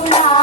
啦